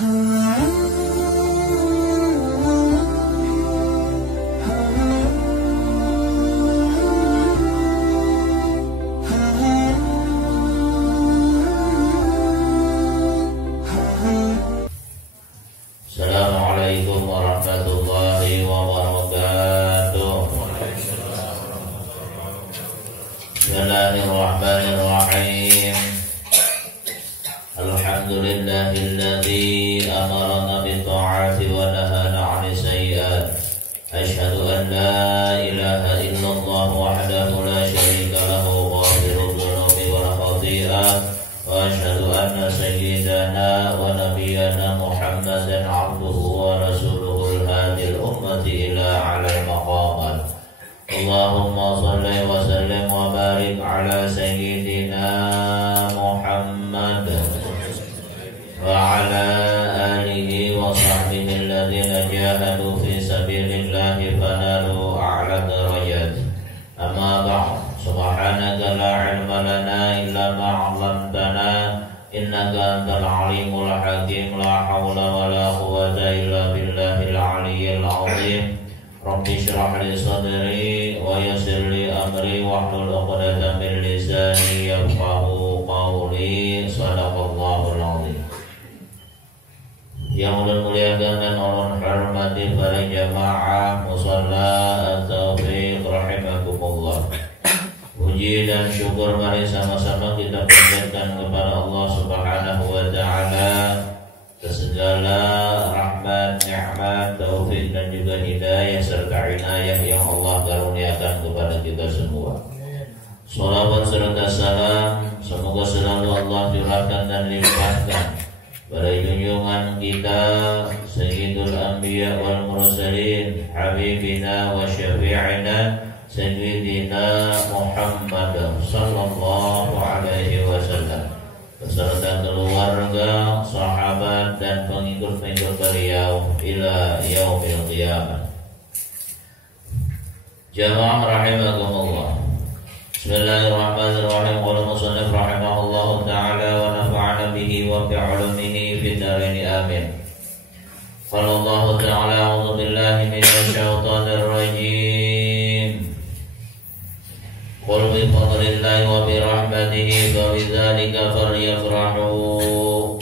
Assalamualaikum warahmatullahi wabarakatuh. Bismillahirrahmanirrahim. Alhamdulillahilladzi amarana bitta'ati wa nahana 'anil sayyi'at. Asyhadu an la ilaha illallah wahdahu la syarika lahu ghafirudz dzunubi wal khati'ah. Wa asyhadu anna sayyidana wa nabiyyana Muhammadan 'abduhu wa rasuluhul hadil ummati ila 'alal maqamat. Allahumma shalli wa sallim wa barik ala sayyidina Muhammad wa ala alihi wa sahbihi alladhina jahadu fi sabilillahi fanalu a'la darajat. Amma ba'd. Subhanaka la ilma lana illa ma 'allamtana innaka antal alimul hakim. La haula wala quwwata illa billahil aliyyil azim. Rabbi shrah li sadri wa yassir li amri wahlul 'uqdatam min lisani yafqahu qawli. Shadaqallahul azim. Yang ulun muliakan dan ulun hormati para jamaah musalla at-taufiq rahimakumullah. Puji dan syukur mari sama-sama kita panjatkan kepada Allah Subhanahu wa taala segala rahmat, nikmat, taufik dan juga hidayah serta inayah yang Allah karuniakan kepada kita semua. Salawat serta salam semoga selalu Allah curahkan dan limpahkan pada junjungan kita Sayyidul Anbiya wal Mursalin, Habibina wa Syafi'ina Sayyidina Muhammad sallallahu alaihi wasallam beserta keluarga, sahabat dan pengikut-pengikut beliau ila yaumil qiyamah. Jamaah rahimakumullah. Bismillahirrahmanirrahim. Qala musannif rahimahullahu ta'ala wa nafa'ana bihi wa bi 'ulumihi fid dharain amin. Qala Allah ta'ala a'udzu billahi minasy syaithanir rajim. Qul bi fadlillahi wa bi rahmatihi fa bidzalika falyafrahu.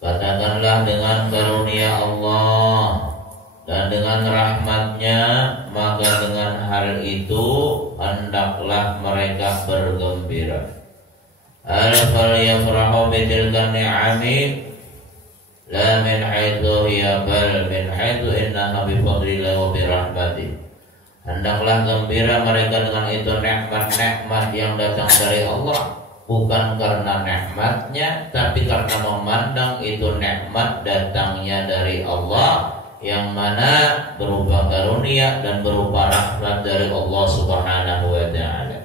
Katakanlah dengan karunia Allah dan dengan rahmatnya, maka dengan hal itu hendaklah mereka bergembira. Falyafrahu bi tilka ni'ami la min haitsu hiya bal min haitsu innaha bi fadlillahi wa bi rahmatihi. Hendaklah gembira mereka dengan itu nikmat-nikmat yang datang dari Allah, bukan karena nikmatnya, tapi karena memandang itu nikmat datangnya dari Allah, yang mana berupa karunia dan berupa rahmat dari Allah Subhanahu wa taala.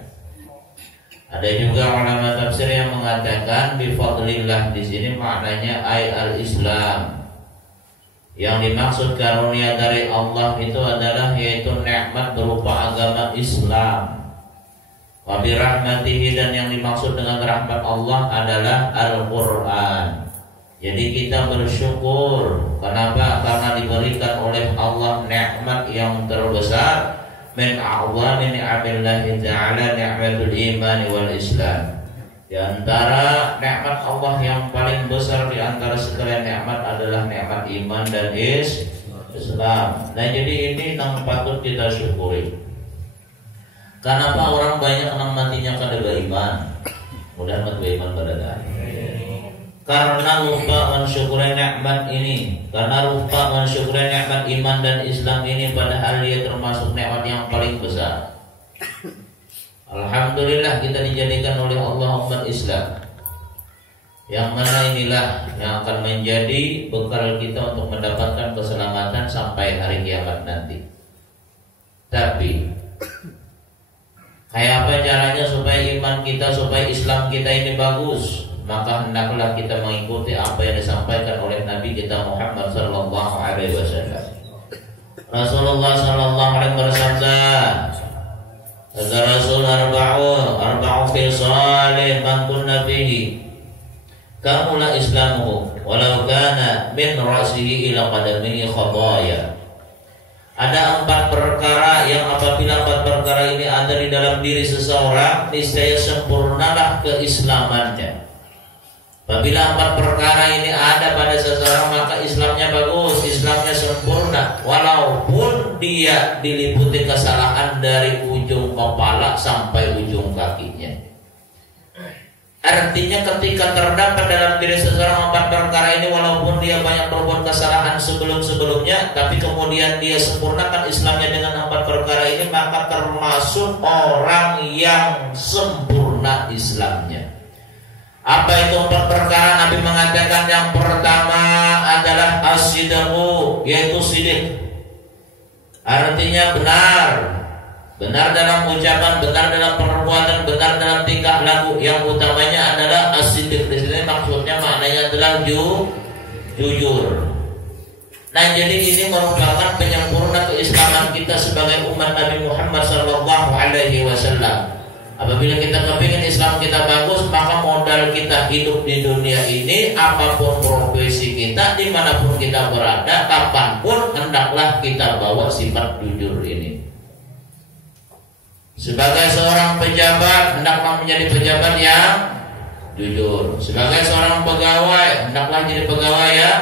Ada juga ulama tafsir yang mengatakan bi fadlillah di sini maknanya ay al-Islam. Yang dimaksud karunia dari Allah itu adalah yaitu nikmat berupa agama Islam. Wa bi rahmatihi, dan yang dimaksud dengan rahmat Allah adalah Al-Qur'an. Jadi kita bersyukur. Kenapa? Karena diberikan oleh Allah nikmat yang terbesar, min a'zami ni'amillahi ta'ala ni'matul iman wal Islam. Di antara nikmat Allah yang paling besar di antara sekalian nikmat adalah nikmat iman dan Islam. Nah, jadi ini yang patut kita syukuri. Kenapa orang banyak yang matinya kada beriman? Mudah-mudahan beriman pada hari. Karena lupa mensyukuri nikmat ini, karena lupa mensyukuri nikmat iman dan Islam ini, padahal dia termasuk nikmat yang paling besar. Alhamdulillah kita dijadikan oleh Allah umat Islam, yang mana inilah yang akan menjadi bekal kita untuk mendapatkan keselamatan sampai hari kiamat nanti. Tapi kayak apa caranya supaya iman kita, supaya Islam kita ini bagus? Maka hendaklah kita mengikuti apa yang disampaikan oleh Nabi kita Muhammad sallallahu alaihi wasallam. Rasulullah sallallahu alaihi wasallam bersabda, Rasul arba'u fi salih man kunna fihi kamula islamuhu walau kana min ra'sihi ila qadamihi khataaya. Ada 4 perkara yang apabila 4 perkara ini ada di dalam diri seseorang, niscaya sempurnalah keislamannya. Apabila 4 perkara ini ada pada seseorang, maka Islamnya bagus, Islamnya sempurna, walaupun dia diliputi kesalahan dari ujung kepala sampai ujung kakinya. Artinya ketika terdapat dalam diri seseorang 4 perkara ini, walaupun dia banyak berbuat kesalahan sebelum-sebelumnya, tapi kemudian dia sempurnakan Islamnya dengan 4 perkara ini, maka termasuk orang yang sempurna Islamnya. Apa itu 4 perkara? Nabi mengatakan yang pertama adalah as-sidqu, yaitu sidik. Artinya benar. Benar dalam ucapan, benar dalam perbuatan, benar dalam tingkah laku. Yang utamanya adalah as-sidq. Di sini maksudnya maknanya adalah jujur. Nah, jadi ini merupakan penyempurna keislaman kita sebagai umat Nabi Muhammad SAW. Apabila kita kepingin Islam kita bagus, maka modal kita hidup di dunia ini, apapun profesi kita, dimanapun kita berada, kapanpun, hendaklah kita bawa sifat jujur ini. Sebagai seorang pejabat, hendaklah menjadi pejabat yang jujur. Sebagai seorang pegawai, hendaklah jadi pegawai yang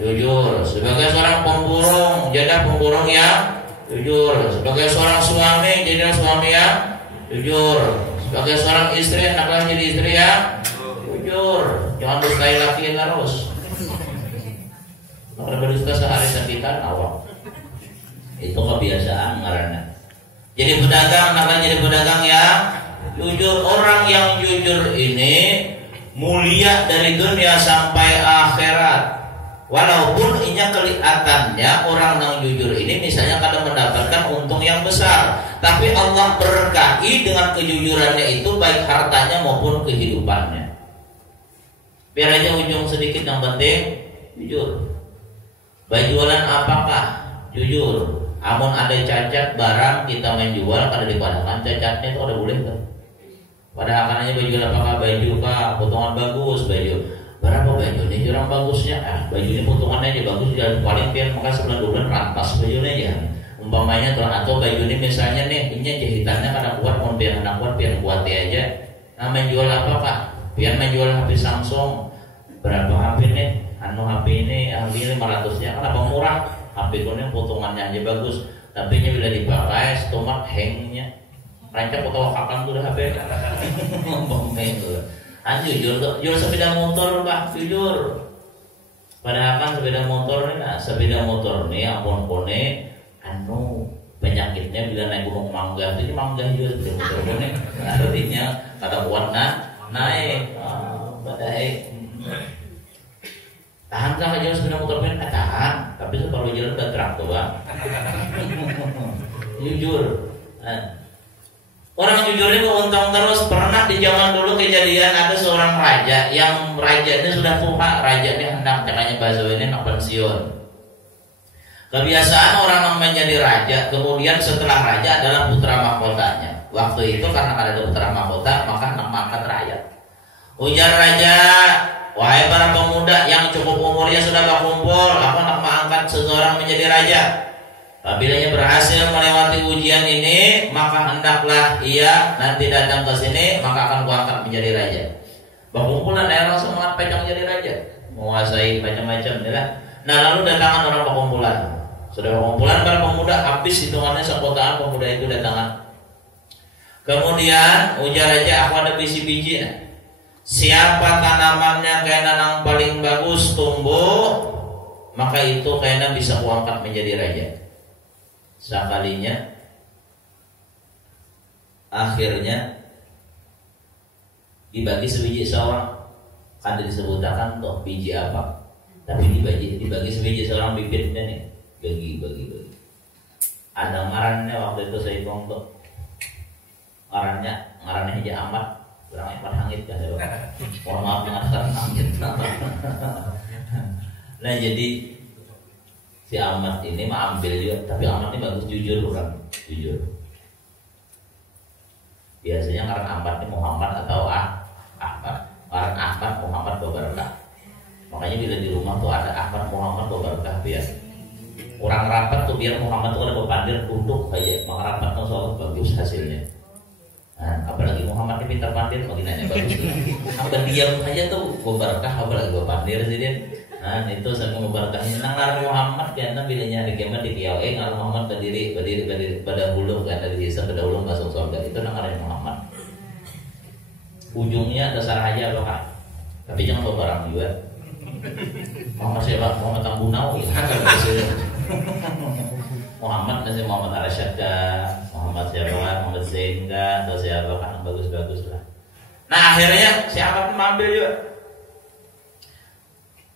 jujur. Sebagai seorang pemburung, jadilah pemburung yang jujur. Sebagai seorang suami, jadilah suami yang jujur. Sebagai seorang istri, hendaklah jadi istri yang jujur. Jangan dustai laki terus. Maka berdusta sehari sekitar awal. Itu kebiasaan karena. Jadi pedagang, namanya jadi pedagang yang jujur. Orang yang jujur ini mulia dari dunia sampai akhirat. Walaupun inya kelihatannya orang yang jujur ini misalnya kadang mendapatkan untung yang besar, tapi Allah berkahi dengan kejujurannya itu, baik hartanya maupun kehidupannya. Biar aja ujung sedikit, yang penting jujur. Baik jualan apakah? Jujur. Amun ada cacat barang kita menjual, kada dipadakan cacatnya itu ada boleh kan? Pada akannya baju apakah baju kah, potongan bagus baju. Berapa baju ini kurang bagusnya? Baju ini potongannya aja bagus, dan paling pian maka sebulan 2 bulan rantas bajunya aja. Umpamanya atau baju ini misalnya nih, ini jahitannya kada kuat, mau pian anak kuat, pian kuatnya aja. Nah, menjual apakah? Pian menjual HP Samsung. Berapa HP nih? HP ini 500-nya kan abang murah. HP kuning potongannya aja bagus, tapi nya bila dipakai stomach hangnya rancak foto kapan tuh HP ngomong itu. Jujur tuh, jual sepeda motor bah, jujur. Padahal kan sepeda motor nih, ampun kone, penyakitnya bila naik gunung mangga, itu mangga juga sepeda motor kone, artinya kata kuat naik, padahal tahankah aja sepeda motor kan? Tahan, tapi kalau jalan udah terak tuh bang. Jujur. Orang jujur ini untung terus. Pernah di zaman dulu kejadian ada seorang raja, yang raja ini sudah tua, raja ini hendak caranya bahasa ini nak pensiun. Kebiasaan orang yang menjadi raja, kemudian setelah raja adalah putra mahkotanya. Waktu itu karena ada putra mahkota, maka nak mangkat rakyat. Ujar raja, wahai para pemuda yang cukup umurnya sudah berkumpul, aku nak mengangkat seseorang menjadi raja. Apabila ia berhasil melewati ujian ini, maka hendaklah ia nanti datang ke sini, maka akan kuangkat menjadi raja. Berkumpulan daerah semua pegang jadi raja, menguasai macam-macam, ya. Nah, lalu datangan orang berkumpulan. Sudah berkumpulan para pemuda, habis hitungannya sekotaan pemuda itu datangan. Kemudian ujar raja, aku ada biji-biji. Siapa tanamannya kayaknya yang paling bagus tumbuh, maka itu kayaknya bisa kuangkat menjadi raja. Sekalinya akhirnya dibagi sebiji seorang, kan disebutkan tuh biji apa, tapi dibagi sebiji seorang bibitnya nih, bagi. Ada ngarannya waktu itu saya hitung tuh, ngarannya aja amat. Orang yang hangit kan, mohon maaf dengan kata hangit. Nah, jadi si Ahmad ini ambil juga, tapi Ahmad ini bagus, jujur orang, jujur. Biasanya ngaran Ahmad ini Muhammad atau Ahmad, ngaran Ahmad Muhammad Babarakah. Makanya bila di rumah tuh ada Ahmad Muhammad berkah biar orang rapat tuh biar Muhammad tuh ada bepandir untuk aja maka rapat tuh soal bagus hasilnya. Nah, apalagi Muhammad ini pintar pandir makinannya bagus. Apa diam aja tuh berkah apalagi bepandir sih dia. Nah itu saya berkahnya nang Nabi Muhammad karena bilanya di kiamat di kiau Nabi Muhammad berdiri pada hulu kan dari hisab pada hulu masuk surga itu nang Nabi Muhammad. Ujungnya dasar aja loh kak. Tapi jangan bawa barang juga. Muhammad siapa? Muhammad Tambunau kan Muhammad masih Muhammad Arsyadda, Muhammad siapa? Muhammad Zainda atau siapa kan bagus-bagus lah. Nah akhirnya si Ahmad mengambil juga.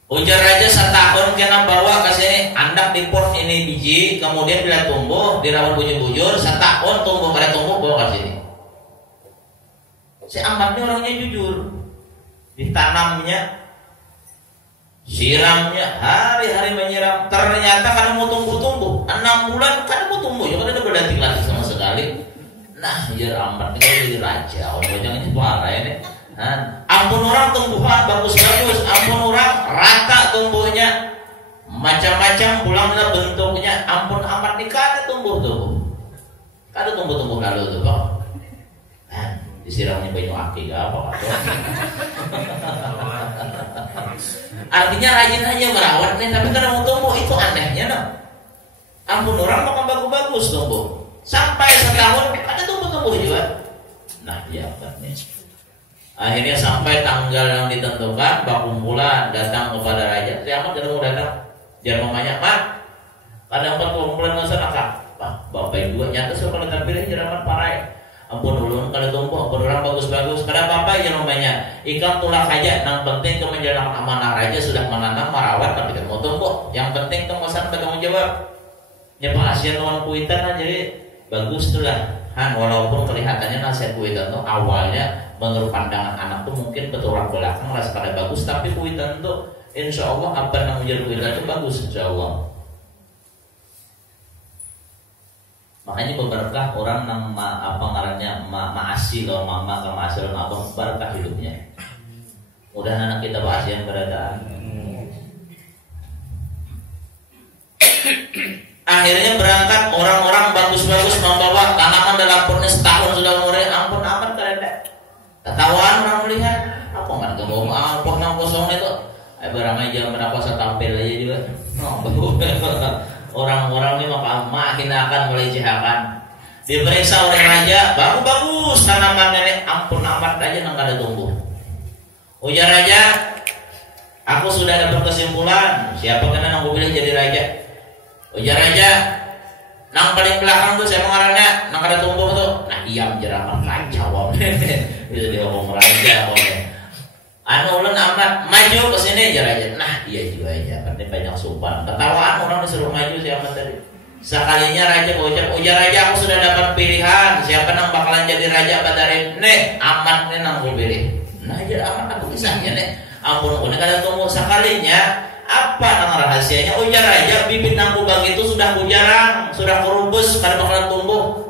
Ujar raja setahun kena bawa ke sini, andak di pot ini biji, kemudian bila tumbuh dirawat bujur-bujur, setahun tumbuh pada tumbuh bawa ke sini. Si Ahmad ini orangnya jujur, ditanamnya, siramnya, hari-hari menyiram, ternyata kan mau tumbuh-tumbuh, 6 bulan kan mau tumbuh, ya kan ada berdating lagi sama sekali. Nah, ujar Ahmad ini jadi raja, orang banyak ini parah ini. Ampun orang tumbuhan bagus-bagus, ampun orang rata tumbuhnya, macam-macam pulangnya bentuknya, ampun Ahmad nih kada tumbuh-tumbuh, kada tumbuh-tumbuh lalu tuh bang. Disiramnya banyu aki gak apa atau artinya rajin aja merawat nih, tapi kada mau tumbuh itu anehnya no. Ampun orang makan bagus-bagus tumbuh, sampai setahun kada tumbuh-tumbuh juga. Nah ya kan nih. Akhirnya sampai tanggal yang ditentukan, bakumpulan datang kepada raja. Siapa tidak mau datang? Jangan banyak, Pak. Ada 4 kumpulan nggak sana, Pak. Bapak ibu nyata so kalau tampilnya jeraman parai. Ampun ulun kalau tumbuh, ampun orang bagus-bagus. Karena bapak jangan banyak. Ikan tulak aja. Yang penting ke menjalankan amanah raja sudah menanam, merawat, tapi tidak mau tumbuh. Yang penting kemudian bertanggung jawab. Ya Pak Asian lawan Kuitan aja jadi bagus tuh lah. Walaupun kelihatannya nasihat Kuitan tuh awalnya menurut pandangan anak tuh mungkin bertolak belakang rasa pada bagus, tapi Kuitan tuh insya Allah apa yang menjadi Kuitan itu bagus insya Allah. Makanya berkah orang yang apa ngarannya maasi loh mama ke maasi loh abang berkah hidupnya. Mudah anak kita bahas yang beradaan. Akhirnya berangkat orang-orang bagus-bagus membawa tanaman dalam purnya setahun sudah mulai ampun amat kerenda. Ketahuan orang melihat apa nggak kebawa ampun yang kosong itu. Beramai jam berapa saya tampil aja juga. Orang-orang ini makin akan melecehkan. Diperiksa oleh raja, bagus-bagus tanaman nenek ampun amat aja nggak ada tumbuh. Ujar raja, aku sudah dapat kesimpulan siapa kena yang aku pilih jadi raja. Ujar raja, nang paling belakang tuh saya mengarahnya nang ada tumbuh tuh. Nah iya jerakan kacau bisa diomong raja ulun amat maju ke sini aja raja. Nah iya juga aja berarti banyak sumpah. Ketawaan orang disuruh maju si Ahmad tadi. Sekalinya raja berucap, ujar raja aku sudah dapat pilihan siapa nang bakalan jadi raja pada hari ini. Ahmad nih nang gue pilih. Nah aja Ahmad aku kisahnya nih. Ampun udah kada tunggu sekalinya. Apa nang rahasianya? Ujar raja bibit nang kubang itu sudah kujarang, sudah kurubus, kada bakalan tumbuh.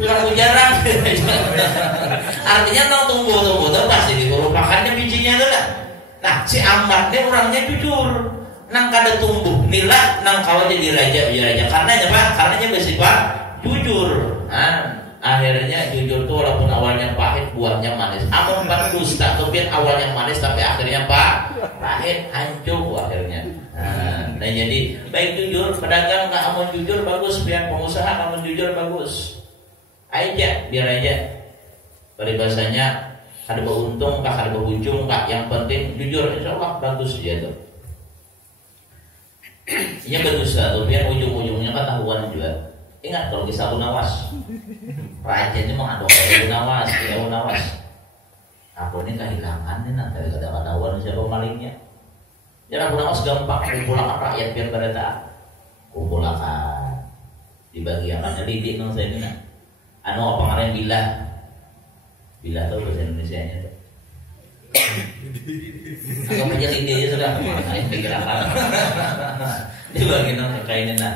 Sudah kujarang. Artinya nang tumbuh tuh pasti dikurupakannya bijinya tuh lah. Nah si Ahmad ini orangnya jujur. Nang kada tumbuh nila nang kau jadi raja ujar raja. Karenanya Pak, karenanya bersifat jujur. Akhirnya jujur tuh walaupun awalnya pahit buahnya manis. Amun bang dusta tuh biar awalnya manis tapi akhirnya pahit hancur akhirnya. Nah jadi baik jujur pedagang nggak amun jujur bagus, biar pengusaha amun jujur bagus. Aja biar aja. Peribahasanya ada beruntung kah ada berujung kah, yang penting jujur insya Allah bagus dia tuh. Yang berdusta tuh biar ujung-ujungnya ketahuan juga. Ingat kalau kisah Abu Nawas, raja ini mengandung Abu Nawas, Abu Nawas. Aku ini kehilangan nih nanti kada ketahuan siapa malingnya. Jadi Abu Nawas gampang kumpulkan rakyat biar pada taat. Kumpulkan dibagiannya lidik nang saya ini. Apa kemarin bila tahu bahasa Indonesianya tuh. Aku menjadi lidik aja sudah kemarin dikirakan. Dibagi nang kainin nah.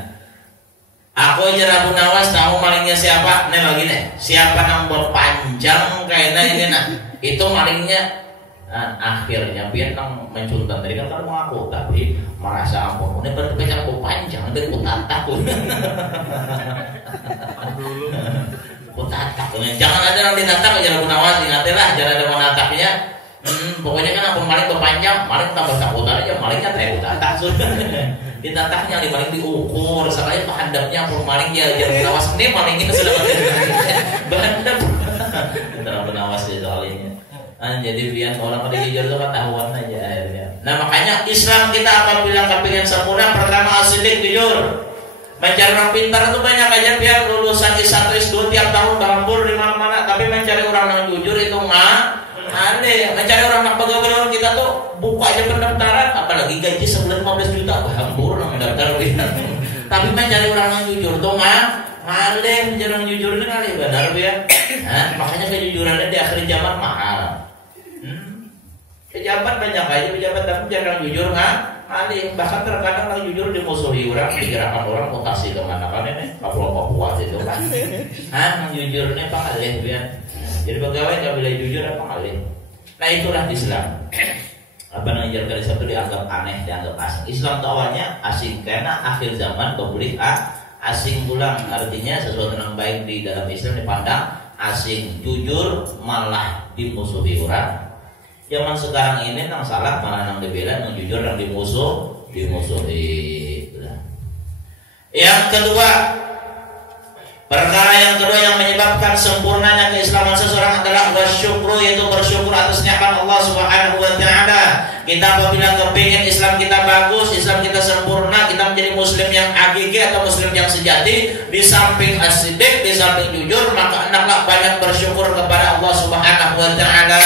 Aku aja Abu Nawas tahu malingnya siapa? Nih bagi nih, siapa nang berpanjang kayaknya ini nah, itu malingnya. Nah, akhirnya pian nang mencuntan tadi kan mengaku tapi merasa ampun ini berpecah panjang dari kutatak kutatak jangan ada yang ditatak jangan gunawan ingatilah jangan ada menataknya pokoknya kan aku maling berpanjang maling tambah takutan aja malingnya teh kutatak ditataknya maling diukur sekali hadapnya aku maling ya jangan gunawas ini malingnya sudah berhadap terlalu gunawas ya soalnya. Jadi biar orang pada jujur itu ketahuan aja akhirnya. Nah makanya Islam kita apabila kepingin sempurna pertama asidik jujur. Mencari orang pintar itu banyak aja biar lulusan S1 S2 tiap tahun berhambur di mana-mana, tapi mencari orang yang jujur itu aneh. Mencari orang yang pegawai kita tuh buka aja pendaftaran, apalagi gaji sebulan 15 juta berhambur orang daftar tapi mencari orang yang jujur tuh aneh. Mencari orang jujur itu kali benar ya. Nah, makanya kejujurannya di akhir zaman mahal. Pejabat banyak aja pejabat tapi jarang jujur aneh. Bahkan terkadang lagi jujur dimusuhi orang, digerakkan orang mutasi kemana kan ini Papua itu kan. Jujurnya Pak Alih ya. Jadi pegawai nggak boleh jujur apa Alih. Nah itulah Islam. Apa yang diajarkan Islam itu dianggap aneh, dianggap asing. Islam itu awalnya asing karena akhir zaman publik asing pulang. Artinya sesuatu yang baik di dalam Islam dipandang asing. Jujur malah dimusuhi orang. Zaman sekarang ini nang salah malah nang dibela, nang jujur nang dimusuhi. Yang kedua, perkara yang kedua yang menyebabkan sempurnanya keislaman seseorang adalah wasyukru, yaitu bersyukur atas nikmat Allah Subhanahu wa taala. Kita apabila kepingin Islam kita bagus, Islam kita sempurna, kita menjadi muslim yang hakiki atau muslim yang sejati, di samping as-siddiq, di samping jujur, maka hendaklah banyak bersyukur kepada Allah Subhanahu wa taala.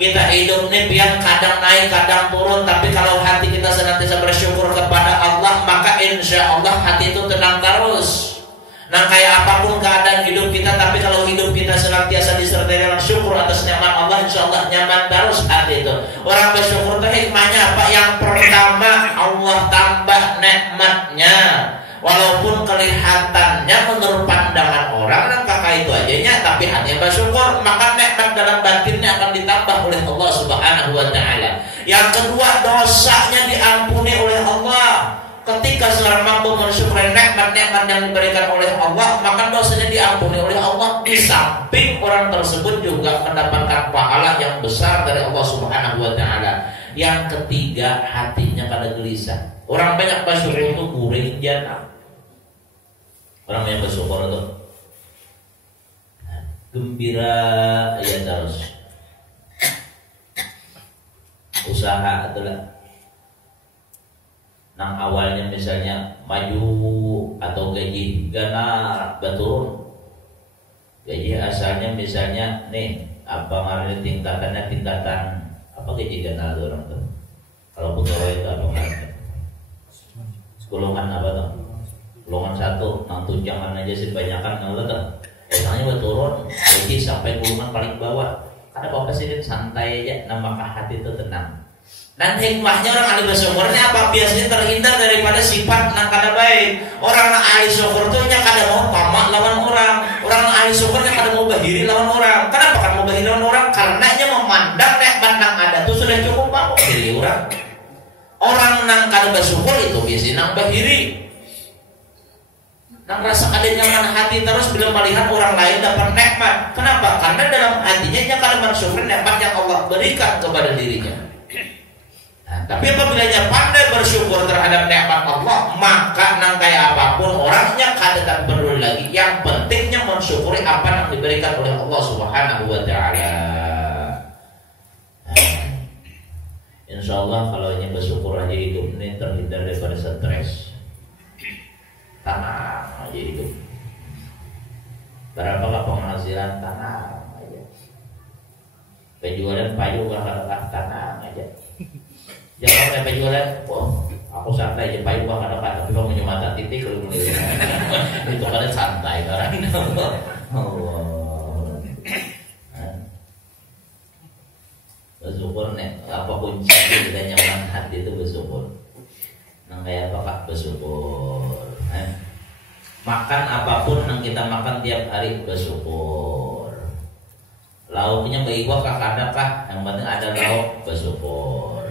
Kita hidup nih biar kadang naik kadang turun, tapi kalau hati kita senantiasa bersyukur kepada Allah, maka insya Allah hati itu tenang terus. Nah kayak apapun keadaan hidup kita, tapi kalau hidup kita senantiasa disertai dengan syukur atas nikmat Allah, insya Allah nyaman terus hati itu. Orang bersyukur itu hikmahnya apa? Yang pertama, Allah tambah nikmatnya. Walaupun kelihatannya menurut pandangan orang dan kakak itu ajanya, tapi hatinya bersyukur, maka nikmat dalam batinnya akan ditambah oleh Allah Subhanahu wa taala. Yang kedua, dosanya diampuni oleh Allah. Ketika seorang mampu mensyukuri nikmat-nikmat yang diberikan oleh Allah, maka dosanya diampuni oleh Allah. Di samping orang tersebut juga mendapatkan pahala yang besar dari Allah Subhanahu wa taala. Yang ketiga, hatinya kada gelisah. Orang banyak bersyukur itu guring jana. Orang yang bersyukur itu gembira ya terus. Usaha adalah nang awalnya misalnya maju atau gaji ganar betul. Gaji asalnya misalnya nih apa ngarannya tingkatan apa gaji ganar itu orang tuh. Kalau pegawai itu apa ngarannya? Golongan apa tuh? Golongan 1 nang tunjangan aja sebanyakan nang letak. Biasanya buat turun gaji sampai golongan paling bawah. Karena Bapak Presiden santai aja, nah maka hati itu tenang. Dan hikmahnya orang ahli bersyukurnya apa? Biasanya terhindar daripada sifat nang kada baik. Orang ahli syukur itu nya kada mau tamak lawan orang. Orang ahli syukurnya kada mau bahiri lawan orang. Kenapa kan mau bahiri lawan orang? Karena nya memandang nikmat nang ada itu sudah cukup pak diri orang. Orang nang kada bersyukur itu biasanya nang bahiri. Nang rasa ada nyaman hati terus bila melihat orang lain dapat nikmat. Kenapa? Karena dalam hatinya nya kada bersyukur nikmat yang Allah berikan kepada dirinya. Nah, tapi apabila dia pandai bersyukur terhadap nikmat Allah, maka nang kayak apapun orangnya kada tak peduli lagi. Yang pentingnya mensyukuri apa yang diberikan oleh Allah Subhanahu wa taala. Insya Allah kalau hanya bersyukur aja hidup ini terhindar daripada stres. Tenang aja hidup. Berapakah penghasilan? Tenang aja. Penjualan payung bakal tenang aja. Jangan sampai penjualan, aku santai aja payung bakal dapat, tapi kalau menyemata titik kalau itu kalian santai karena Allah. Bersyukur nih, apa kunci kita nyaman hati itu bersyukur. Nang kayak apa kak bersyukur. Makan apapun yang kita makan tiap hari bersyukur. Lauknya iwak kada kah, yang penting ada lauk bersyukur.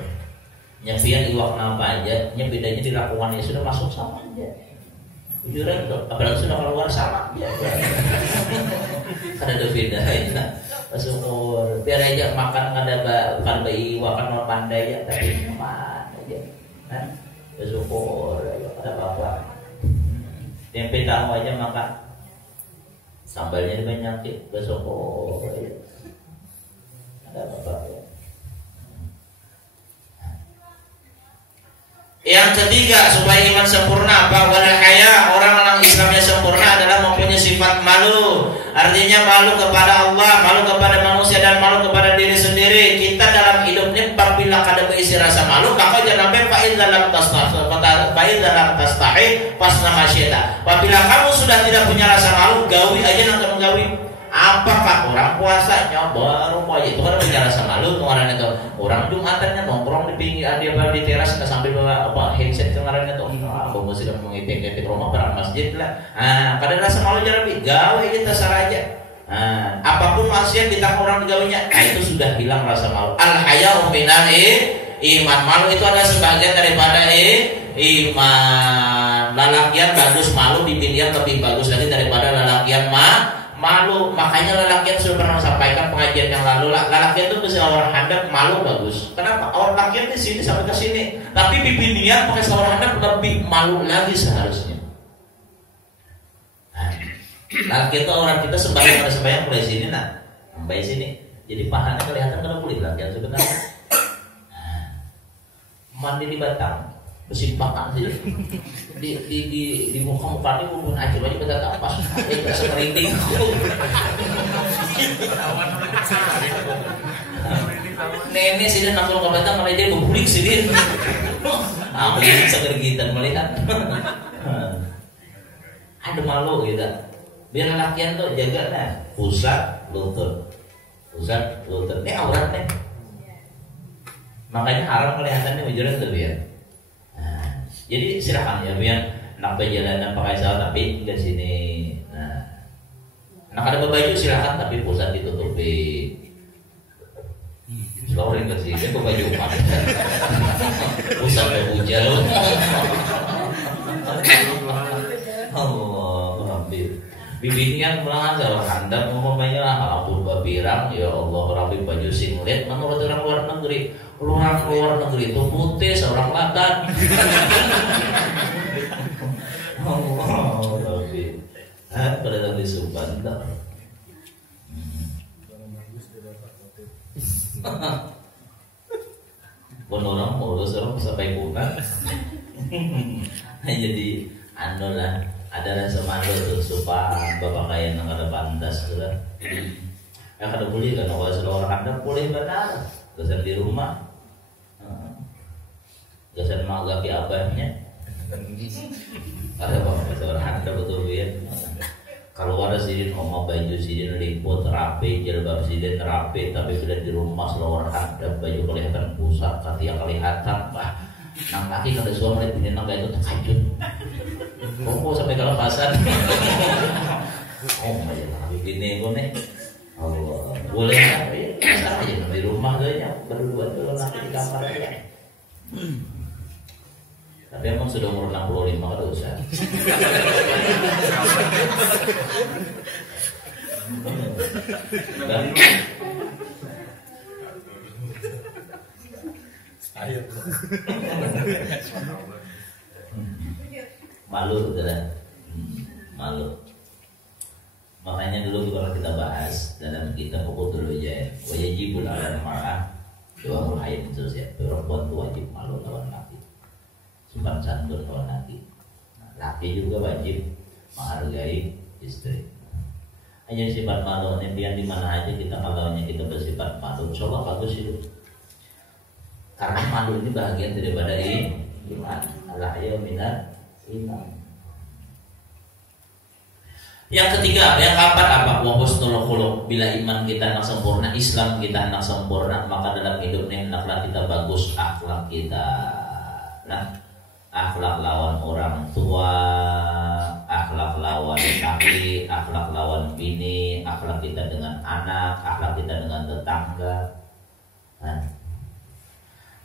Nyepian iwak apa aja, bedanya dilakukan ya sudah masuk sama aja. Jujur itu, apalagi sudah keluar sama aja. Karena ada bedanya. Bersyukur. Biar aja makan kada bukan iwak kan mau pandai ya, tapi makan aja. Kan? Bersyukur. Ada apa-apa. Tempe tahu aja makan. Sambalnya banyak, bersyukur. Ada apa-apa. Yang ketiga supaya iman sempurna apa? Wal haya, orang Islamnya sempurna adalah mempunyai sifat malu. Artinya malu kepada Allah, malu kepada manusia dan malu kepada diri sendiri. Kita dalam hidup ini apabila kada berisi rasa malu, maka jangan sampai fa'in dalam tastahi pas nama syaitan. Apabila kamu sudah tidak punya rasa malu, gawi aja nang kamu gawi. Apakah orang puasanya baru mau itu kan punya rasa malu kemarin itu orang jumatannya nongkrong di pinggir di teras sambil bawa apa headset kemarin itu kamu sudah mengitik rumah barang masjid lah kada rasa malu jarang gawe kita saraja apapun maksiat kita orang digawinya itu sudah hilang rasa malu. Al haya'u minal iman, malu itu adalah sebagian daripada iman. Lalakian bagus malu, dipilih lebih bagus lagi daripada lalakian malu. Makanya lelakian sudah pernah sampaikan pengajian yang lalu lah. Lelakian itu bisa orang handap malu bagus. Kenapa? Orang lelakian di sini sampai ke sini. Tapi bibinian pakai seorang handap lebih malu lagi seharusnya. Lelakian itu orang kita sembahyang mulai sini sampai sini. Jadi pahanya kelihatan kalau kulit lelakian sebenarnya. Mandi di batang. Bersimpakan sih di muka ini pun aja pada tapas berasa merinding. Nenek sih dan langsung ke batang malah dia berbulik sih dia. Mungkin seger gitar melihat. Ada malu gitu. Biar lakian tuh jaga pusat lutut. Ini aurat nih. Makanya haram kelihatannya ujuran tuh ya. Jadi silakan ya biar nak perjalanan pakai sal tapi ke sini. Nak ada baju silakan tapi pusat ditutupi. Selalu ke sini ke baju apa? Pusat berhujal. Allah Rabbi. Bibinian melangan kalau handap umpamanya ampun babirang ya Allah Rabbi baju singlet menurut orang luar negeri. Orang luar negeri itu putih seorang ladan. Allah Rabbi. Pada tadi subhanallah. Pun orang mulus orang sampai buka. Jadi lah ada rasa malu tuh supaya bapak kaya nang ada pantas tuh lah. Yang kada boleh kan kalau orang ada boleh benar. Kesan di rumah. Kesan mak gapi abahnya. Ada apa seorang ada betul ya. Kalau ada sidin ngomong baju sidin liput rapi, jilbab sidin rapi, tapi sudah di rumah seorang ada baju kelihatan pusat, kaki yang kelihatan, bah. Nang laki kada suami lihat ini nang itu terkajut. Kok sampai ke lepasan. Oh my god, begini gue nih. Allah, boleh aja di rumah aja berdua tuh nanti di kamar aja. Tapi emang sudah umur 65 kada usah. Malu gitu kan? Malu. Makanya dulu kalau kita bahas dalam kitab pokok dulu aja, wajibul ala mar'ah dua mulai itu ya. Perempuan itu wajib malu lawan laki, simpan santun lawan laki. Laki juga wajib menghargai istri. Hanya sifat malu nempian di mana aja kita malunya kita bersifat malu, insyaallah bagus itu. Karena malu ini bagian daripada iman. Allah ya minat iman. Yang ketiga, yang keempat apa? Wa husnul khuluq. Bila iman kita nak sempurna, Islam kita nak sempurna, maka dalam hidup ini hendaklah kita bagus akhlak kita. Nah, akhlak lawan orang tua, akhlak lawan laki, akhlak lawan bini, akhlak akhlak kita dengan anak, akhlak kita dengan tetangga.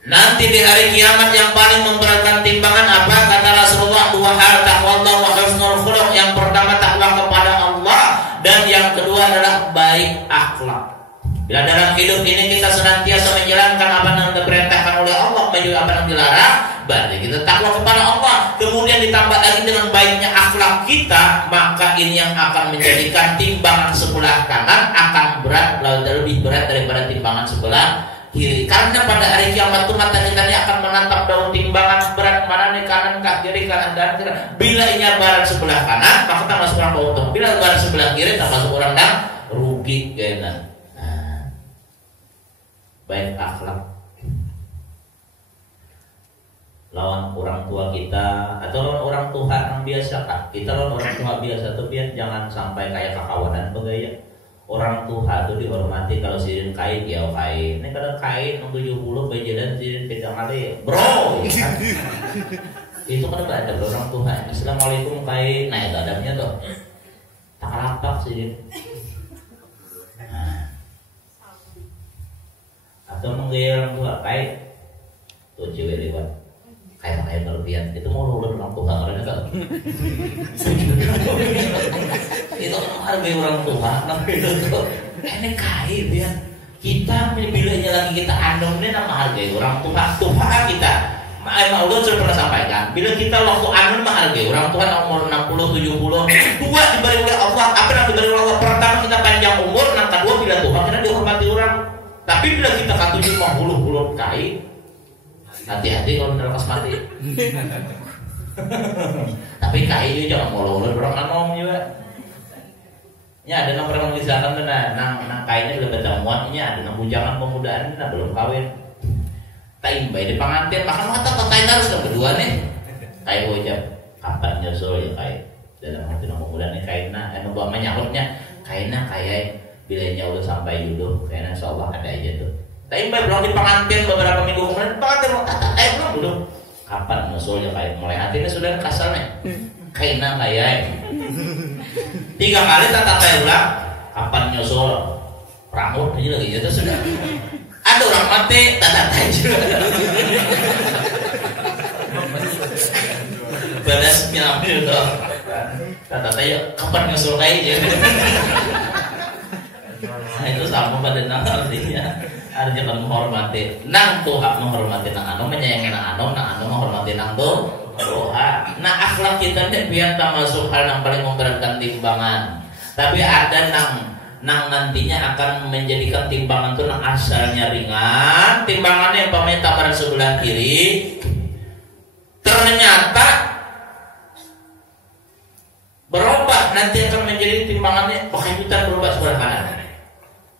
Nanti di hari kiamat yang paling memberatkan timbangan apa? Kata Rasulullah, 2 hal, taqwallah wa husnul khuluq. Yang pertama takwa kepada Allah, dan yang kedua adalah baik akhlak. Bila dalam hidup ini kita senantiasa menjalankan apa yang diperintahkan oleh Allah, menjauhi apa yang dilarang, berarti kita takwa kepada Allah. Kemudian ditambah lagi dengan baiknya akhlak kita, maka ini yang akan menjadikan timbangan sebelah kanan akan berat, lebih berat daripada timbangan sebelah kiri. Karena pada hari kiamat itu mata kita ini akan menatap daun timbangan berat mana nih, kanan kah kiri, kanan dan kiri. Bila ini berat sebelah kanan, maka tak masuk orang untung. Bila berat sebelah kiri, tak masuk orang yang rugi. Nah, baik akhlak lawan orang tua kita atau lawan orang tua yang biasa kah? Kita lawan orang tua biasa tuh biar jangan sampai kayak kakawanan begaya. Orang tua itu dihormati, kalau sidin kain ya kain. Ini kadang kain untuk 70 bajalan sidin pegang kali, bro. Ya kan? Itu kan ada orang tua. Assalamualaikum kain. Nah itu adabnya tuh. Tak lapak sidin. Atau menggaya orang tua kain. Tuh cewek lewat. Kain berlebihan. Itu mau lulus orang tua karena kan. Itu kan harga orang tua, itu ini kain ya. Kita bilangnya lagi kita andong ini nama harga orang tua kita. Emang udah sudah pernah sampaikan. Bila kita waktu andong mah harga orang tua umur 60, 70, dua diberi oleh Allah. Apa yang diberi oleh Allah? Pertama kita panjang umur, yang kedua bila Tuhan kita dihormati orang. Tapi bila kita katuju 50 kain, hati-hati kalau menerkas mati. Tapi kain itu jangan molor orang anom juga. Ya ada yang pernah mengisahkan nang kainnya udah berjamuan, ini ada nang bujangan pemudaan ini belum kawin. Kain bayi di pengantin, makan mata kain harus yang kedua nih. Kain wajib kapan nyusul ya kain. Dalam hati nang pemudaan ini kainnya, buat menyahutnya kainnya kayak bilanya udah sampai jodoh, kayaknya insyaallah ada aja tuh. Kain bayi belum di pengantin beberapa minggu kemudian pengantin belum. Kapan nyusul ya kain? Mulai hatinya sudah kasalnya. Kainnya kayak 3 kali tata ulang, kapan nyusul rambut aja lagi itu sudah. Ada orang mati tata juga. Balas nyambil tuh. Tata yuk kapan nyusul kayaknya. Nah itu sama pada artinya kan menghormati nang Tuhan, menghormati nang anu, menyayangi nang anu menghormati nang Tuhan. Nah akhlak kita ini biar tak masuk hal yang paling memberatkan timbangan. Tapi ada nang nantinya akan menjadikan timbangan itu nang asalnya ringan, timbangannya yang pemerintah pada sebelah kiri ternyata berubah, nanti akan menjadi timbangannya kehidupan berubah sebelah kanan.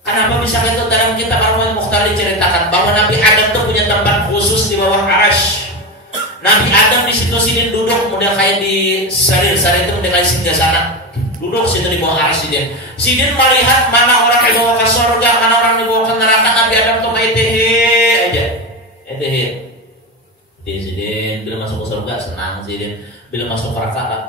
Kenapa misalnya itu dalam kitab Al-Mukhtar diceritakan bahwa Nabi Adam itu punya tempat khusus di bawah arasy. Nabi Adam di situ sini duduk, udah kayak di sarir itu udah kayak singgah sana. Duduk situ di bawah arasy dia. Sidin melihat mana orang dibawa ke surga, mana orang dibawa ke neraka. Nabi Adam tuh kayak aja. Sidin bila masuk ke surga senang sidin. Bila masuk ke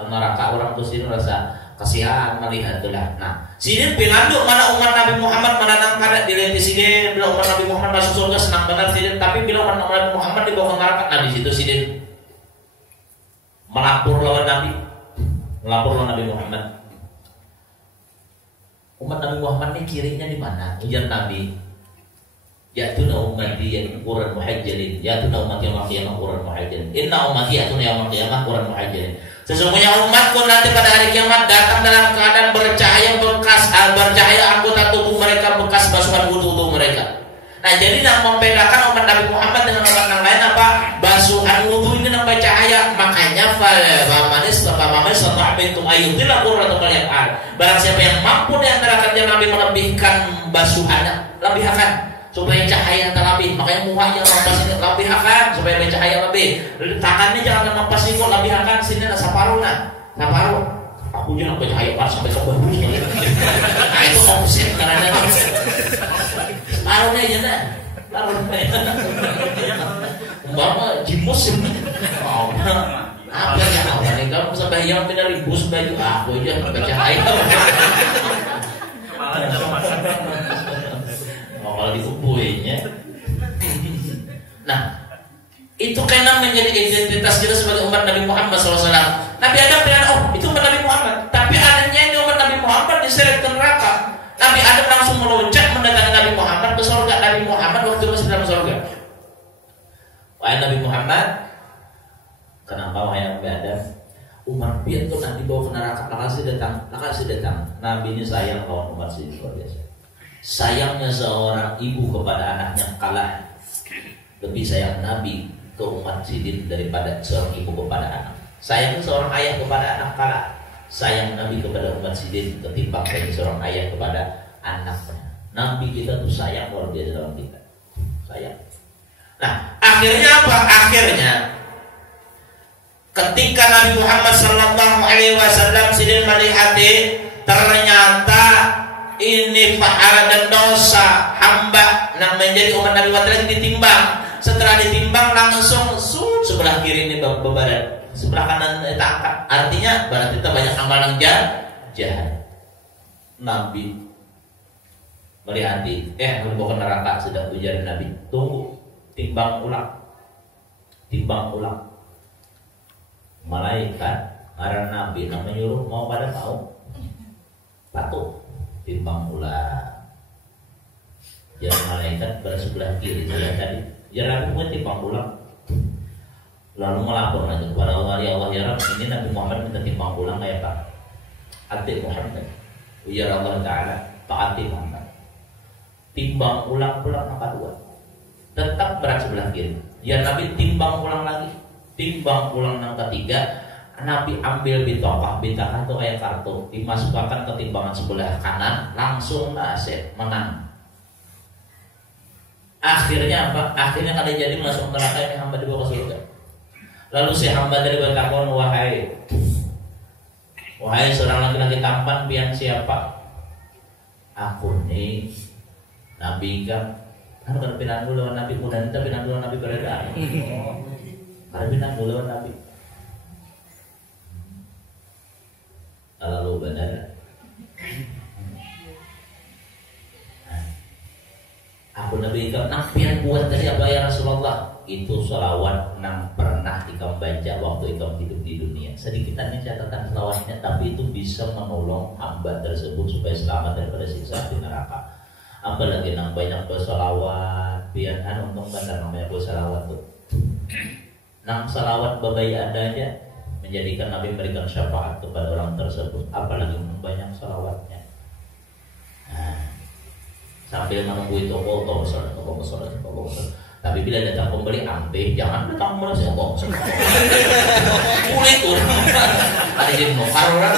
neraka orang tuh sidin rasa kasihan melihat itulah. Nah, sidin pinganduk mana umat Nabi Muhammad mana nang kada dilihat sidin. Bila umat Nabi Muhammad masuk surga senang banget sidin, tapi bila umat Nabi Muhammad dibawa ke neraka, nah di situ sidin melapor lawan Nabi Muhammad. Umat Nabi Muhammad ini kirinya di mana? Ujar Nabi, ya'tuna ummati yaqurun muhajjalin, ya'tuna ummati yaumil qiyamah qurun muhajjalin. Inna ummati ya'tuna yaumil qiyamah qurun muhajjalin. Sesungguhnya umatku nanti pada hari kiamat datang dalam keadaan bercahaya anggota tubuh mereka bekas basuhan wudu mereka. Nah jadi yang membedakan umat Nabi Muhammad dengan umat yang lain apa? Basuhan wudu ini nampak cahaya. Makanya barang siapa yang mampu di antara kalian Nabi melebihkan basuhannya, lebihkan supaya cahaya terlebih. Makanya muhanya mampas ini lebihkan supaya bercahaya lebih. Tangannya jangan mampas ini kok lebihkan sini ada separuh. Aku jangan bercahaya pas sampai ke bawah. Nah itu opsi karena separuhnya aja nah. Umpama jimus ini. Apa ya Allah nih kamu sampai yang pindah ribus baju aku aja bercahaya. Itu karena menjadi identitas kita sebagai umat Nabi Muhammad SAW. Nabi Adam bilang, oh itu umat Nabi Muhammad. Tapi anehnya ini umat Nabi Muhammad diseret ke neraka. Nabi Adam langsung meloncat mendatangi Nabi Muhammad ke surga. Nabi Muhammad waktu masih dalam surga. Wahai Nabi Muhammad, kenapa wahai Nabi Adam? Umat biar tuh nanti bawa ke neraka. Nakasih datang. Nabi ini sayang lawan umat sini luar biasa. Sayangnya seorang ibu kepada anaknya kalah. Lebih sayang Nabi ke umat sidin daripada seorang ibu kepada anak. Sayangnya seorang ayah kepada anak kalah. Sayang Nabi kepada umat sidin ketimbang dari seorang ayah kepada anaknya. Nabi kita tuh sayang luar biasa dalam kita. Sayang. Nah, akhirnya apa? Akhirnya ketika Nabi Muhammad Sallallahu Alaihi Wasallam sidin melihat ternyata ini pahala dan dosa hamba yang menjadi umat Nabi Muhammad ditimbang. Setelah ditimbang langsung sebelah kiri ini bebadan, sebelah kanan kita angkat. Artinya berarti kita banyak amalan jahat. Nabi melihat dibawa ke neraka sedang ujar Nabi. Tunggu, timbang ulang. Malaikat karena Nabi yang menyuruh mau pada mau patuh, timbang ulang. Jangan malaikat bersebelah kiri sudah tadi. Jangan pun timbang ulang. Lalu melapor lagi kepada Allah, ya Allah ya Rabb, ini Nabi Muhammad minta timbang ulang kayak Pak Ati Muhammad. Ujar Allah Ta'ala, taati Muhammad. Timbang ulang maka dua. Tetap berat sebelah kiri. Ya Nabi timbang ulang lagi. Timbang ulang yang ketiga, Nabi ambil bitokah itu kayak kartu, dimasukkan ke timbangan sebelah kanan, langsung aset menang. Akhirnya apa? Akhirnya kada jadi masuk neraka, ini hamba dibawa ke surga. Lalu si hamba dari bertakon, wahai seorang laki-laki tampan, pian siapa? Aku nih Nabi kan pinan dulu Nabi muda, tapi pinan dulu Nabi beredar. Karena pinan dulu Nabi. Lalu benar. Aku Nabi ikam nampian buat tadi apa ya Rasulullah? Itu sholawat yang pernah ikam baca waktu ikam hidup di dunia. Sedikitannya catatan sholawatnya, tapi itu bisa menolong hamba tersebut supaya selamat daripada siksa di neraka. Apalagi nang banyak bersolawat, biarkan untung benar namanya bersolawat tuh. Nang sholawat babai adanya menjadikan Nabi memberikan syafaat kepada orang tersebut. Apalagi banyak sholawatnya. Nah, sambil menunggu toko. Tapi bila datang pembeli ampe, jangan datang merasa kok. Kulit tuh. Ada jadi nukar orang.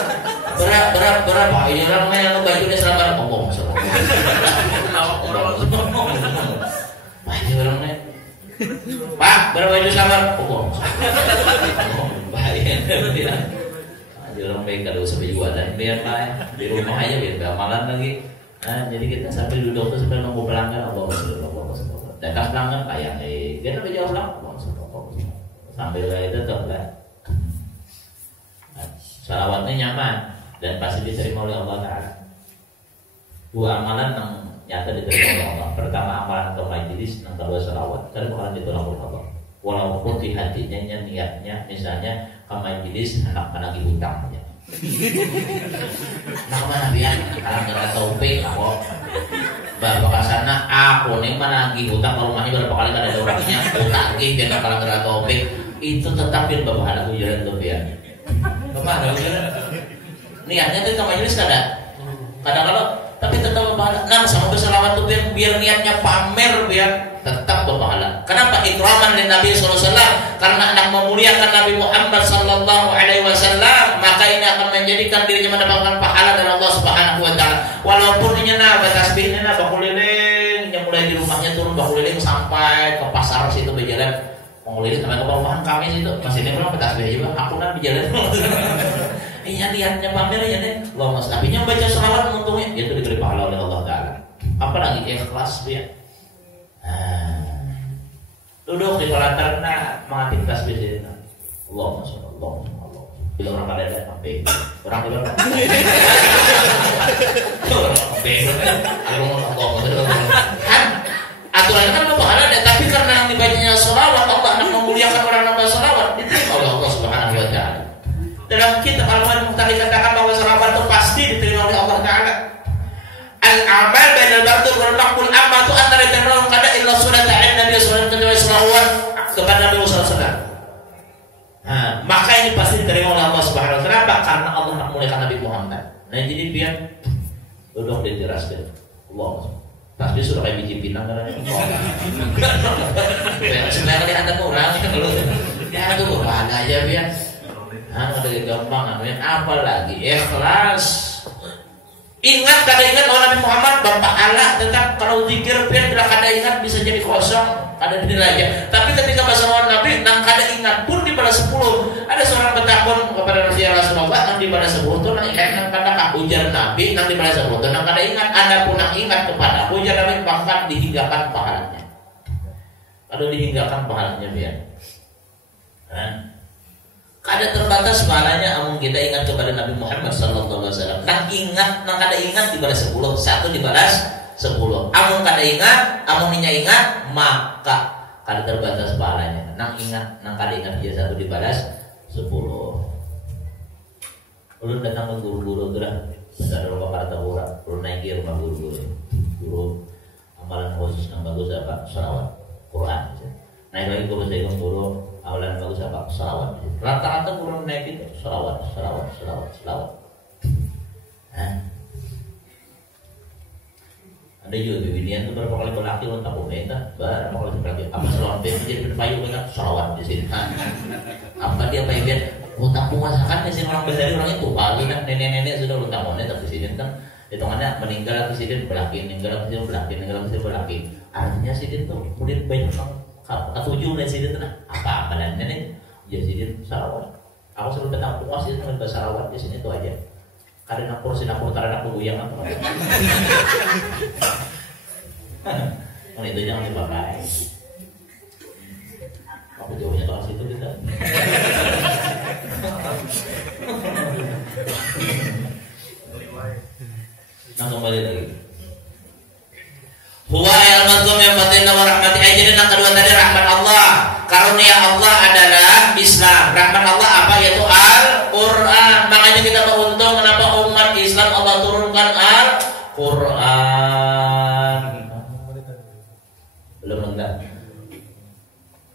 Berapa? Ini orang main yang bajunya selama kok. Pak ini orangnya. Pak, berapa baju selama kok. Bahaya. Ada orang baik kalau sampai jualan biar Pak di rumah aja biar amalan lagi. Nah, jadi kita sambil duduk tuh sambil nunggu pelanggan, Allah datang pelanggan kayak dia udah jauh lah, sambil itu tuh lah. Salawatnya nyaman dan pasti diterima oleh Allah Ta'ala. Dua amalan yang nyata diterima oleh Allah. Pertama amalan ke majelis, yang kedua salawat. Karena bakalan ditolak oleh Allah. Walaupun di hatinya niatnya misalnya ke majelis anak menagih hutang aja. Nah mana biar kalau nggak taufik aku bapak sana aku nih menagih hutang ke rumahnya berapa kali kan ada orangnya utagih biar kalau nggak taufik itu tetapin bapak anak ujaran tuh biar bapak ada ujaran niatnya tuh ke majelis kadang-kadang tapi tetap berpahala. Nah sama berselawat tuh biar niatnya pamer biar tetap berpahala. Kenapa? Ikraman lin Nabi sallallahu alaihi wasallam, karena anak memuliakan Nabi Muhammad sallallahu alaihi wasallam, maka ini akan menjadikan dirinya mendapatkan pahala dari Allah Subhanahu wa taala. Walaupun ini tasbihnya bakuliling yang mulai di rumahnya turun bakuliling sampai ke pasar situ berjalan menguliling sampai ke perumahan kami situ masih ini berapa tasbih juga aku kan berjalan. Iya niatnya pamer ya deh. Allah mas, tapi yang baca selawat untungnya itu diberi pahala oleh Allah Taala. Apalagi ikhlas dia. Duduk di pelantar mengatik tasbih sini. Allah mas, Allah. Bila orang pada ada sampai orang bilang kan aturannya kan pahala ada, tapi karena yang dibacanya selawat Allah anak memuliakan dalam kitab Al-Mu'min dikatakan bahwa salawat itu pasti diterima oleh Allah Ta'ala. Al-amal bainal bardu wal maqbul amma tu antara tenang kada illa sunnah ta'ala Nabi sallallahu alaihi wasallam kepada Nabi sallallahu alaihi wasallam. Nah, maka ini pasti diterima oleh Allah Subhanahu wa taala karena Allah nak muliakan Nabi Muhammad. Nah, jadi biar duduk di teras deh. Allah. Pasti sudah kayak biji pinang kan. Sebenarnya kali ada orang kalau ya tuh bahan aja biar. Nah, ada gampang namanya apa lagi? Ikhlas. Ingat kada ingat oleh Nabi Muhammad Bapak Allah tetap kalau zikir biar bila kada ingat bisa jadi kosong ada nilainya. Tapi ketika bahasa Nabi nang kada ingat pun di balas 10. Ada seorang bertakun kepada Rasulullah nang di balas 10 tu nang ingat nang kada ujar Nabi nang di balas 10 tu nang kada ingat ada pun nang ingat kepada ujar Nabi bahkan dihinggakan pahalanya. Kalau dihinggakan pahalanya biar. Kada terbatas pahalanya amun kita ingat kepada Nabi Muhammad sallallahu alaihi wasallam. Nang ingat nang kada ingat dibalas 10, satu dibalas 10. Amun kada ingat, amun nya ingat maka kada terbatas pahalanya. Nang ingat nang kada ingat dia satu dibalas 10. Ulun datang ke guru-guru gerah sadar bapak kata orang, ulun naik ke rumah guru-guru. Guru amalan khusus nang bagus apa? Shalawat Quran. Naik lagi guru saya guru awalan bagus apa? Salawat. Rata-rata kurang naik itu salawat. Ada juga bibinian itu berapa kali berlaki untuk pemerintah, berapa kali berlaki. Apa salawat biar jadi berpayu mereka salawat di sini. Apa dia payu biar utang masakan di sini orang besar orang itu paling nenek-nenek sudah utang monet tapi sini kan hitungannya meninggal presiden berlaki, meninggal presiden berlaki. Artinya sini tuh kemudian banyak ketujuh dari sini tuh apa amalannya nih? Ya sini salawat. Aku selalu datang puas itu dengan salawat di sini tuh aja. Karena sinapur karena aku goyang apa? Kan itu jangan dipakai. Aku jauhnya ke situ kita. Nah kembali lagi. Huwa al-mazlum yang batinna wa rahmati. Jadi yang kedua tadi rahmat Allah. Karunia Allah adalah Islam. Rahmat Allah apa? Yaitu Al-Quran. Makanya kita beruntung kenapa umat Islam Allah turunkan Al-Quran. Belum enggak?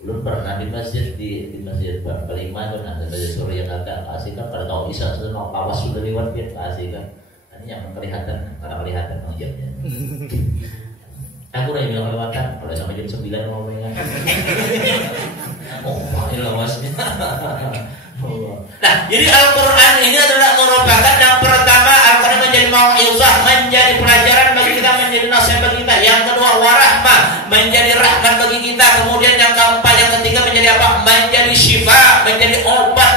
Belum pernah di masjid di masjid kelima itu nanti masjid Surya kata kasih kan pada tahu Isa sudah awas sudah lewat dia kasih kan. Ini yang kelihatan karena kelihatan jamnya. Aku udah bilang lewatan, kalau sampai jam 9 ngomongnya. Oh, ini lawasnya. Nah, jadi Al-Quran ini adalah merupakan yang pertama Al-Quran menjadi mau'izah, menjadi pelajaran bagi kita, menjadi nasihat bagi kita. Yang kedua warahmah, menjadi rahmat bagi kita. Kemudian yang keempat, yang ketiga menjadi apa? Menjadi syifa, menjadi obat,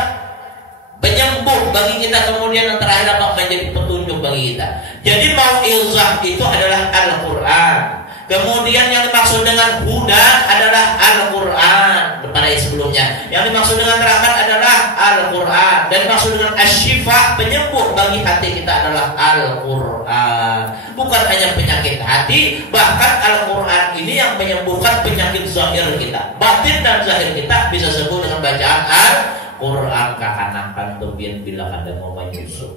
penyembuh bagi kita. Kemudian yang terakhir apa? Menjadi petunjuk bagi kita. Jadi mau'izah itu adalah Al-Quran. Kemudian yang dimaksud dengan huda adalah Al-Quran pada sebelumnya. Yang dimaksud dengan rahmat adalah Al-Quran. Dan dimaksud dengan asyifa, penyembuh bagi hati kita adalah Al-Quran. Bukan hanya penyakit hati, bahkan Al-Quran ini yang menyembuhkan penyakit zahir kita. Batin dan zahir kita bisa sembuh dengan bacaan Al-Quran. Kakanakan tubian bila kada mau menyusuh.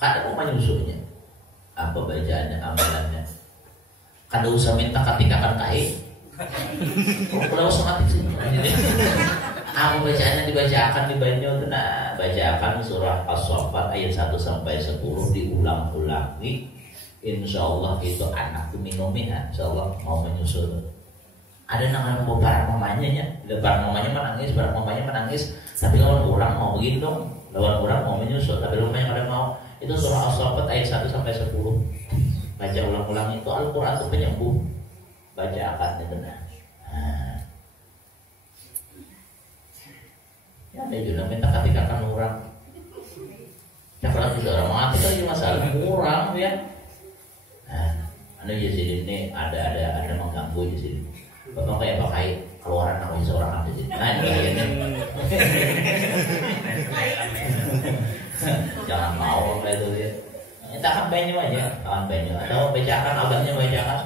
Kada mau menyusuhnya. Apa bacaannya, amalannya? Kada usah minta katikakan kain. Kalau usah mati sih. Apa bacaannya dibacakan di banyu itu nah, bacakan surah As-Saffat ayat 1 sampai 10 diulang-ulangi. Insyaallah itu anak minumiha, insyaallah mau menyusul. Ada nangan para mamanya nya, para mamanya menangis, tapi lawan orang mau begitu dong. Lawan orang mau menyusul, tapi rumahnya kada mau. Itu surah As-Saffat ayat 1 sampai 10. Baca ulang-ulang itu Al-Quran itu penyembuh. Baca akan benar. Ya, dia juga minta katikakan orang. Ya kalau sudah orang mati kan cuma masalah kurang ya. Anda di sini ini ada mengganggu di sini. Bapak kayak pakai keluaran nama seorang di sini. Nah, ini kayaknya. Jangan mau kayak itu dia. Kita akan banyu aja, atau bacakan abadnya bacakan.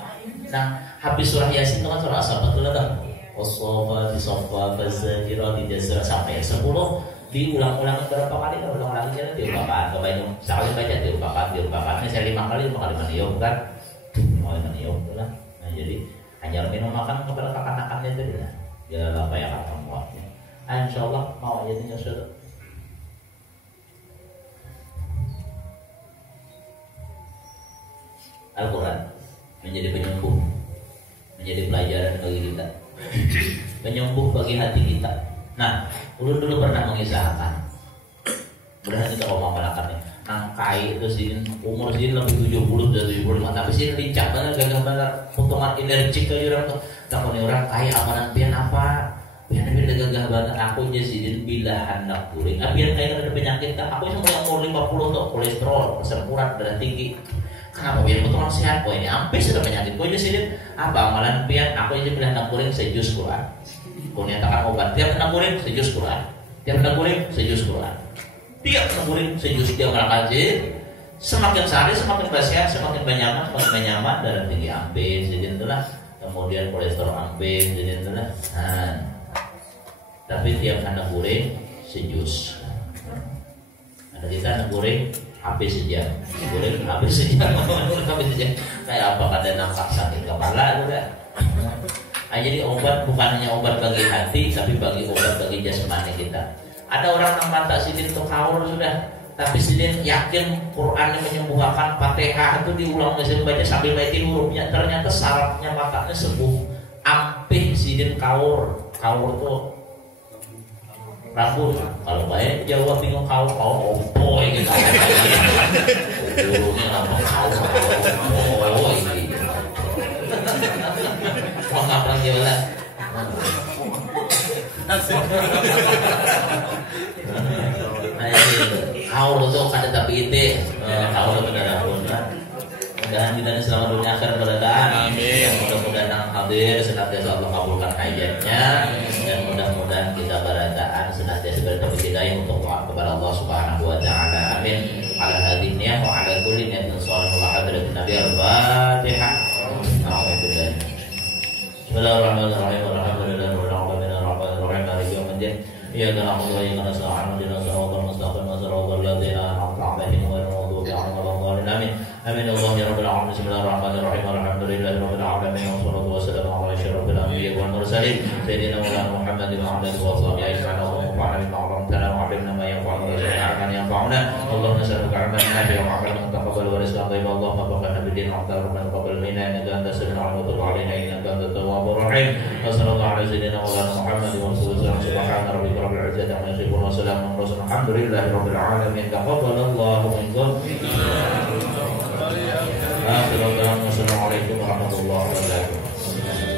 Nah, habis surah Yasin itu kan surah As-Saffat itu kan. wassafati saffa fazajirati jazra sampai 10 diulang-ulang berapa kali kalau ulang lagi kan diupakan kebanyakan sekali baca diupakan ini saya 5 kali manium kan mau manium lah. Nah jadi ajar minum makan kepada kakak-kakaknya itu lah jangan apa ya kata muatnya. Insyaallah mau aja nih saudara. Al-Quran menjadi penyembuh, menjadi pelajaran bagi kita, penyembuh bagi hati kita. Nah, ulun dulu pernah mengisahkan, mudah-mudahan kita mau melakukannya. Nangkai itu sih umur sih lebih 70 dari 75, tapi sih lincah banget, gagah banget, potongan energik kali orang tuh. Takutnya orang kaya amanan pian apa? Pian gagah banget. Aku aja sih bila hendak kuring. Pian kaya ada penyakit kan? Aku sampai umur 50 tuh kolesterol, asam urat, darah tinggi. Kenapa biar betul sehat? Ini sampai sudah penyakit. Kau jadi apa amalan pian? Aku aja bilang nak kuring sejus Quran. Kau nyatakan obat. Tiap nak kuring sejus Quran. Tiap nak kuring sejus Quran. Tiap nak kuring sejus dia berkaji. Semakin sehari semakin sehat, semakin nyaman, darah tinggi ampe, jadi itulah. Kemudian kolesterol ampe, jadi itulah. Nah, tapi tiap nak kuring sejus. Ada kita nak kuring habis sejam, boleh habis sejam, kayak apa kada nampak sakit kepala udah. Nah, jadi obat bukan hanya obat bagi hati, tapi bagi obat bagi jasmani kita. Ada orang yang mata sidin untuk kaur sudah, tapi sidin yakin Quran yang menyembuhkan, Fatihah itu diulang baca sambil baitin hurufnya, ternyata sarafnya matanya sembuh. Ampih sidin kaur tuh rambut, kalau baik Jawa bingung kau opo gitu. Burungnya lama kau opo gitu. Mau ngapain gimana? Nah ini kau tuh kada tapi itu, kau tuh benar benar. Mudah-mudahan kita selamat dunia akhirat kemudahan. Amin. Mudah-mudahan yang hadir senantiasa Allah kabulkan hajatnya dan mudah-mudahan kita barataan senantiasa bertemu hidayah untuk doa kepada Allah Subhanahu wa taala. Amin. Ala hadhihi niyyah wa ala kulli niyatin shalihah wa hadratin Nabi al-Fatihah. Bismillahirrahmanirrahim. Alhamdulillahirabbil alamin arrahmanirrahim maliki yaumiddin. Iyyaka na'budu wa iyyaka nasta'in ihdinas siratal mustaqim siratal ladzina an'amta 'alaihim ghairil maghdubi 'alaihim waladdallin. Amin. Amin. Allah ya rabbal alamin. Bismillahirrahmanirrahim. Alhamdulillahirabbil alamin. Wassalatu wassalamu ala asyrofil anbiya'i wal mursalin sayyidina Maulana Muhammadin wa ala alihi wa sahbihi ajma'in. Allahumma bima 'allamtana wa 'allimna ma yanfa'una wa zidna 'ilman yanfa'una. Allahumma nas'aluka 'ilman nafi'an wa 'amalan mutaqabbalan wa rizqan thayyiban. Allahumma faqina bid-din wa rabbana taqabbal minna innaka antas samiul 'alim wa tub 'alaina innaka antat tawwabur rahim. Wa sallallahu ala sayyidina Maulana Muhammadin wa sallam. Subhana rabbika rabbil 'izzati 'amma yasifun wa salamun 'alal mursalin. Alhamdulillahirabbil alamin. Taqabbalallahu minkum. Assalamualaikum warahmatullahi wabarakatuh.